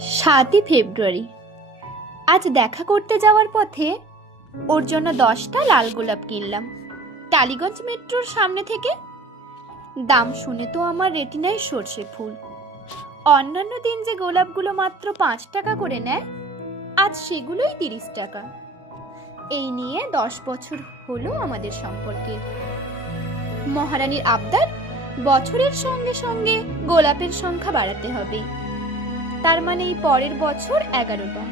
সাতই ফেব্রুয়ারি। আজ দেখা করতে যাওয়ার পথে ওর জন্য দশটা লাল গোলাপ কিনলাম। টালিগঞ্জ মেট্রোর সামনে থেকে। দাম শুনে তো আমার রেটিনায় সর্ষে ফুল। অন্যান্য দিন যে গোলাপগুলো মাত্র পাঁচ টাকা করে নেয়, আজ সেগুলোই তিরিশ টাকা। এই নিয়ে দশ বছর হলো আমাদের সম্পর্কে। মহারানীর আবদার, বছরের সঙ্গে সঙ্গে গোলাপের সংখ্যা বাড়াতে হবে। তার মানে এই পরের বছর এগারোটা।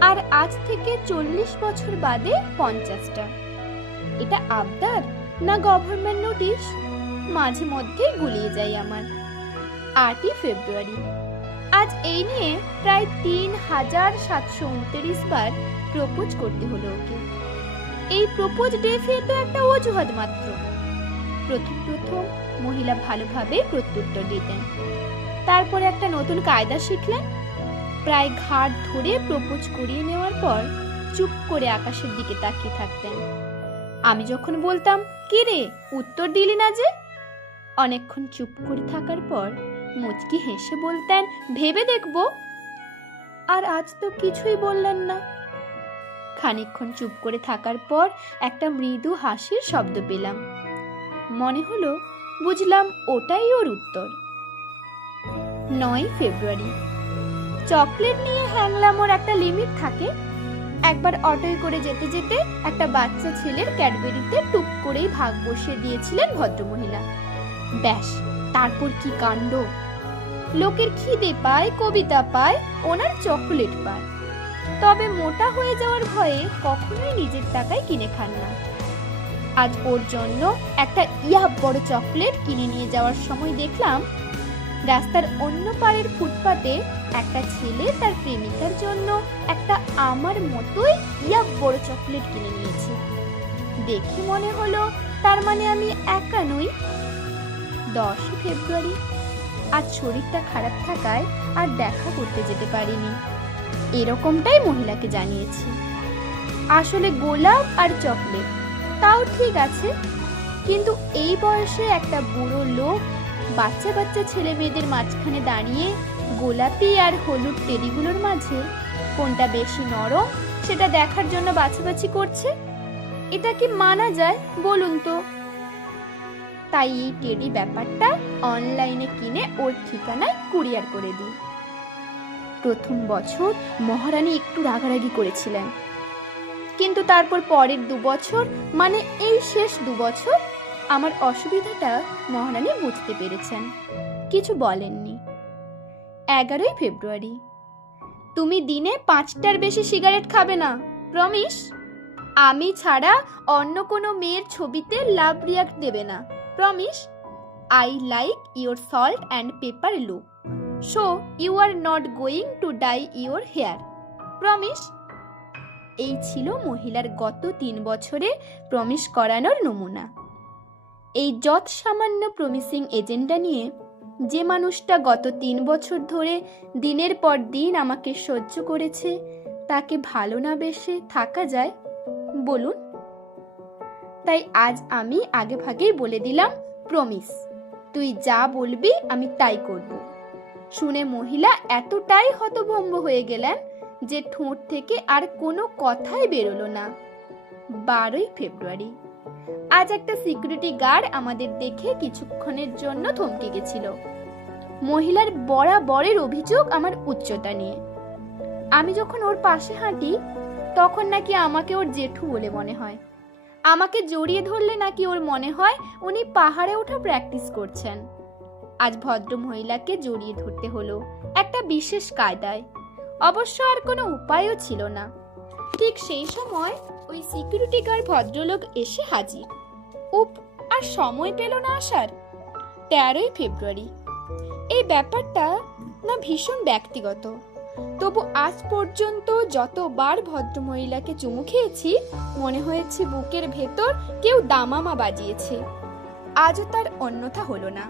আর আজ থেকে চল্লিশ বছর বাদে পঞ্চাশটা। এটা আবদার না গভর্নমেন্ট নোটিশ মাঝে মধ্যে গুলিয়ে যায় আমার। আটই ফেব্রুয়ারি। আজ এই নিয়ে প্রায় তিন হাজার সাতশো উনত্রিশ বার প্রপোজ করতে হলো ওকে। এই প্রপোজ ডেফে তো একটা অজুহাত মাত্র। প্রথম প্রথম মহিলা ভালোভাবে প্রত্যুত্তর দিতেন। তারপরে একটা নতুন কায়দা শিখলেন। প্রায় ঘাট ধরে প্রপোজ করিয়ে নেওয়ার পর চুপ করে আকাশের দিকে তাকিয়ে থাকতেন। আমি যখন বলতাম, কি রে, উত্তর দিলি না যে? অনেকক্ষণ চুপ করে থাকার পর মুচকি হেসে বলতেন, ভেবে দেখব। আর আজ তো কিছুই বললেন না। খানিকক্ষণ চুপ করে থাকার পর একটা মৃদু হাসির শব্দ পেলাম। মনে হলো, বুঝলাম, ওটাই ওর উত্তর। নয় ফেব্রুয়ারি। চকলেট নিয়ে হ্যাংলামোর একটা লিমিট থাকে। একবার অটোয় করে যেতে যেতে একটা বাচ্চা ছেলের ক্যাডবেরিতে টুক করেই ভাগ বসিয়ে দিয়েছিলেন ভদ্রমহিলা। ব্যাস, তারপর কি কাণ্ড? লোকের খিদে পায়, কবিতা পায়, ওনার চকলেট পায়। তবে মোটা হয়ে যাওয়ার ভয়ে কখনোই নিজের টাকায় কিনে খান না। আজ ওর জন্য একটা ইয়া বড় চকলেট কিনে নিয়ে যাওয়ার সময় দেখলাম রাস্তার অন্য পাড়ের ফুটপাতে একটা ছেলে তার প্রেমিকার জন্য একটা আমার মতোই ইয়া বড় চকলেট কিনে নিয়েছে। দেখে মনে হলো তার মানে আমি একা নই। দশ ফেব্রুয়ারি, আর শরীরটা খারাপ থাকায় আর দেখা করতে যেতে পারিনি। এরকমটাই মহিলাকে জানিয়েছি। আসলে গোলাপ আর চকলেট, তাও ঠিক আছে। কিন্তু এই বয়সে একটা বুড়ো লোক বাচ্চা বাচ্চা ছেলে মেয়েদের মাঝখানে দাঁড়িয়ে গোলাপি আর হলুদ টেডিগুলোর মাঝে কোনটা বেশি নরম, সেটা দেখার জন্য বাছাবাছি করছে? এটা কি মানা যায়? বলুন তো। তাই এই টেডি ব্যাপারটা অনলাইনে কিনে ওর ঠিকানায় কুরিয়ার করে দিই। প্রথম বছর মহারানী একটু রাগারাগি করেছিলেন। কিন্তু তারপর পরের দু বছর মানে এই শেষ দু বছর আমার অসুবিধাটা মহারানী বুঝতে পেরেছেন। কিছু বলেননি। এগারোই ফেব্রুয়ারি। তুমি দিনে পাঁচটার বেশি সিগারেট খাবে না প্রমিস আমি ছাড়া অন্য কোনো মেয়ের ছবিতে লাভ রিয়াক্ট দেবে না promise I like your salt and pepper look. So you are not going to dye your hair promise এই ছিল মহিলার গত তিন বছরে প্রমিস করানোর নমুনা। এই যৎ সামান্য প্রমিসিং এজেন্ডা নিয়ে যে মানুষটা গত তিন বছর ধরে দিনের পর দিন আমাকে সহ্য করেছে, তাকে ভালো না বেসে থাকা যায়? বলুন। তাই আজ আমি আগে ভাগেই বলে দিলাম প্রমিস তুই যা বলবি আমি তাই করব। শুনে মহিলা এতটাই হতভম্ব হয়ে গেলেন যে ঠোঁট থেকে আর কোনো কথাই বেরোলো না। বারোই ফেব্রুয়ারি। আজ একটা সিকিউরিটি গার্ড আমাদের দেখে কিছুক্ষণের জন্য থমকে গেছিল। মহিলার বরাবরের অভিযোগ আমার উচ্চতা নিয়ে। আমি যখন ওর পাশে হাঁটি, তখন নাকি আমাকে ওর জেঠু বলে মনে হয়। আমাকে জড়িয়ে ধরলে নাকি ওর মনে হয় উনি পাহাড়ে ওঠা প্র্যাকটিস করছেন। আজ ভদ্র মহিলাকে জড়িয়ে ধরতে হলো একটা বিশেষ কায়দায়। অবশ্য আর কোনো উপায়ও ছিল না। ঠিক সেই সময় ওই সিকিউরিটি গার্ড ভদ্রলোক এসে হাজির। উপ আর সময় পেল না আসার। তেরোই ফেব্রুয়ারি। এই ব্যাপারটা না ভীষণ ব্যক্তিগত। তবু আজ পর্যন্ত যতবার ভদ্রমহিলাকে চুমু খেয়েছি, মনে হয়েছে বুকের ভেতর কেউ দামামা বাজিয়েছে। আজও তার অন্যথা হলো না।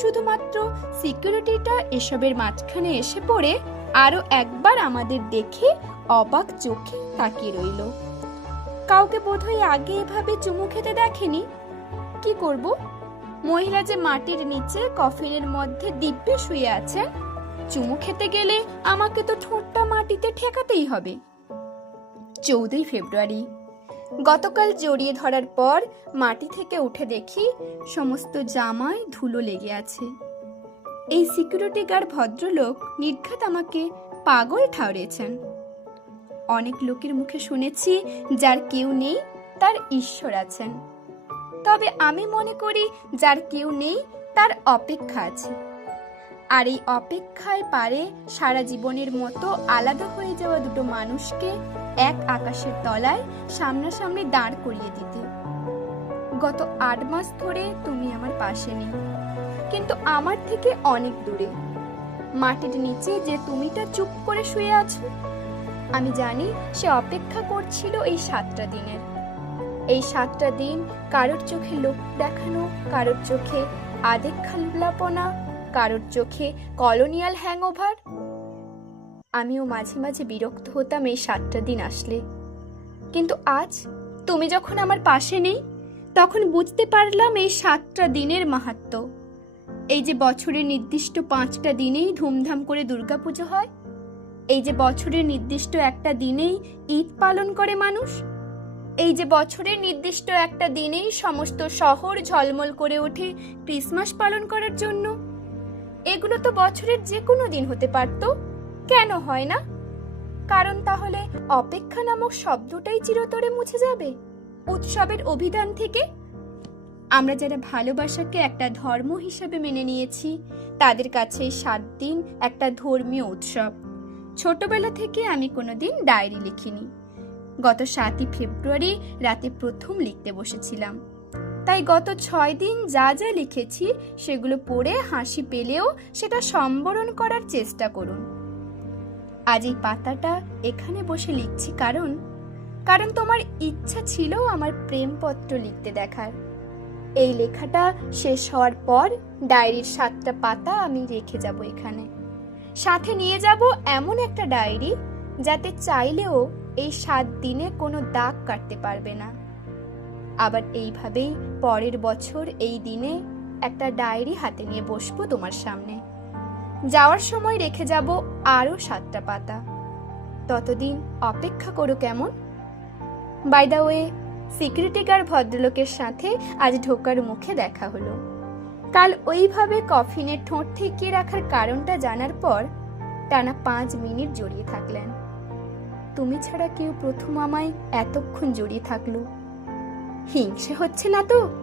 শুধুমাত্র সিকিউরিটিটা এসবের মাঝখানে এসে পড়ে, আরও একবার আমাদের দেখে অবাক চোখে তাকিয়ে রইল। কাউকে বোধহয় আগে এভাবে চুমু খেতে দেখেনি? কি করব? মহিলা যে মাটির নিচে কফিনের মধ্যে দিব্যে শুয়ে আছেন, চুমু খেতে গেলে আমাকে তো ঠোঁটটা মাটিতে ঠেকাতেই হবে। চৌদ্দই ফেব্রুয়ারি। গতকাল জড়িয়ে ধরার পর মাটি থেকে উঠে দেখি সমস্ত জামায় ধুলো লেগে আছে। এই সিকিউরিটি গার্ড ভদ্রলোক নির্ঘাত আমাকে পাগল ঠাউরিয়েছেন অনেক লোকের মুখে শুনেছি, যার কেউ নেই, তার ঈশ্বর আছেন। তবে আমি মনে করি, যার কেউ নেই, তার অপেক্ষা আছে। আর এই অপেক্ষায় পারে সারা জীবনের মতো আলাদা হয়ে যাওয়া দুটো মানুষকে এক আকাশের তলায় সামনাসামনি দাঁড় করিয়ে দিতে। গত আট মাস ধরে তুমি আমার পাশে নেই। কিন্তু আমার থেকে অনেক দূরে। মাটির নিচে যে তুমিটা চুপ করে শুয়ে আছো আমি জানি সে অপেক্ষা করছিল এই সাতটা দিনের। এই সাতটা দিন কারোর চোখে লোক দেখানো, কারোর চোখে আদেক খাল্লাপনা কারোর চোখে কলোনিয়াল হ্যাংওভার। আমিও মাঝে মাঝে বিরক্ত হতাম এই সাতটা দিন আসলে। কিন্তু আজ তুমি যখন আমার পাশে নেই, তখন বুঝতে পারলাম এই সাতটা দিনের মাহাত্ম্য। এই যে বছরের নির্দিষ্ট পাঁচটা দিনেই ধুমধাম করে দুর্গাপুজো হয় এই যে বছরের নির্দিষ্ট একটা দিনেই ঈদ পালন করে মানুষ? এই যে বছরের নির্দিষ্ট একটা দিনেই সমস্ত শহর ঝলমল করে ওঠে ক্রিসমাস পালন করার জন্য। এগুলো তো বছরের যে কোনো দিন হতে পারত। কেন হয় না? কারণ তাহলে অপেক্ষা নামক শব্দটাই চিরতরে মুছে যাবে। উৎসবের অভিধান থেকে আমরা যারা ভালোবাসাকে একটা ধর্ম হিসেবে মেনে নিয়েছি, তাদের কাছে সাত দিন একটা ধর্মীয় উৎসব। ছোটবেলা থেকে আমি কোনোদিন ডায়েরি লিখিনি। গত সাতই ফেব্রুয়ারি রাতে প্রথম লিখতে বসেছিলাম। তাই গত ছয় দিন যা যা লিখেছি, সেগুলো পড়ে হাসি পেলেও সেটা সম্বরণ করার চেষ্টা করুন। আজ এই পাতাটা এখানে বসে লিখছি কারণ কারণ তোমার ইচ্ছা ছিল আমার প্রেমপত্র লিখতে দেখার। এই লেখাটা শেষ হওয়ার পর ডায়েরির সাতটা পাতা আমি রেখে যাব এখানে। সাথে নিয়ে যাব এমন একটা ডায়েরি যাতে চাইলেও এই সাত দিনে কোনো দাগ কাটতে পারবে না। আবার এইভাবেই পরের বছর এই দিনে একটা ডায়েরি হাতে নিয়ে বসবো তোমার সামনে। যাওয়ার সময় রেখে যাব আরও সাতটা পাতা। ততদিন অপেক্ষা করো কেমন? By the way security guard ভদ্রলোকের সাথে আজ ঢোকার মুখে দেখা হলো। কাল ওইভাবে কফিনের ঠোঁট ঠেকিয়ে রাখার কারণটা জানার পর টানা পাঁচ মিনিট জড়িয়ে থাকলেন। তুমি ছাড়া কেউ প্রথম আমায় এতক্ষণ জড়িয়ে থাকল। হিংসে হচ্ছে না তো?